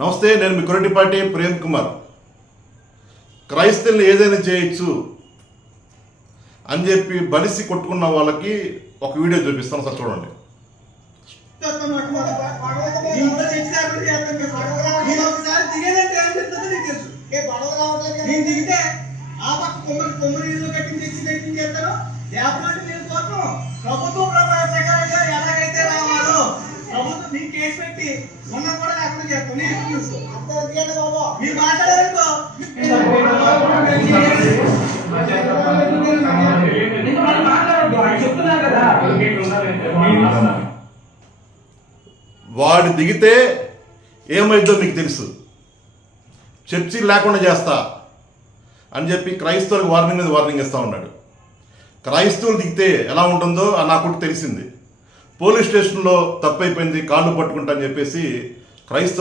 నమస్తే, నేను మీ కొరటిపాటి ప్రేమ్ కుమార్. క్రైస్తవులు ఏదైనా చేయొచ్చు అని చెప్పి బలిసి కొట్టుకున్న వాళ్ళకి ఒక వీడియో చూపిస్తాను, సార్ చూడండి. ప్రభుత్వం ప్రకారంగా ఎలాగైతే రావాలో ప్రభుత్వం నీకు కేసు పెట్టి మొన్న కూడా లేకుండా చేస్తాను. మీరు మాట్లాడారనుకో వాడు దిగితే ఏమైందో మీకు తెలుసు, చర్చి లేకుండా చేస్తా అని చెప్పి క్రైస్తవులకు వార్నింగ్ మీద వార్నింగ్ ఇస్తూ ఉన్నాడు. క్రైస్తవులు దిగితే ఎలా ఉంటుందో నాకు తెలిసింది. పోలీస్ స్టేషన్లో తప్పైపోయింది, కాళ్ళు పట్టుకుంటా అని చెప్పేసి క్రైస్తవ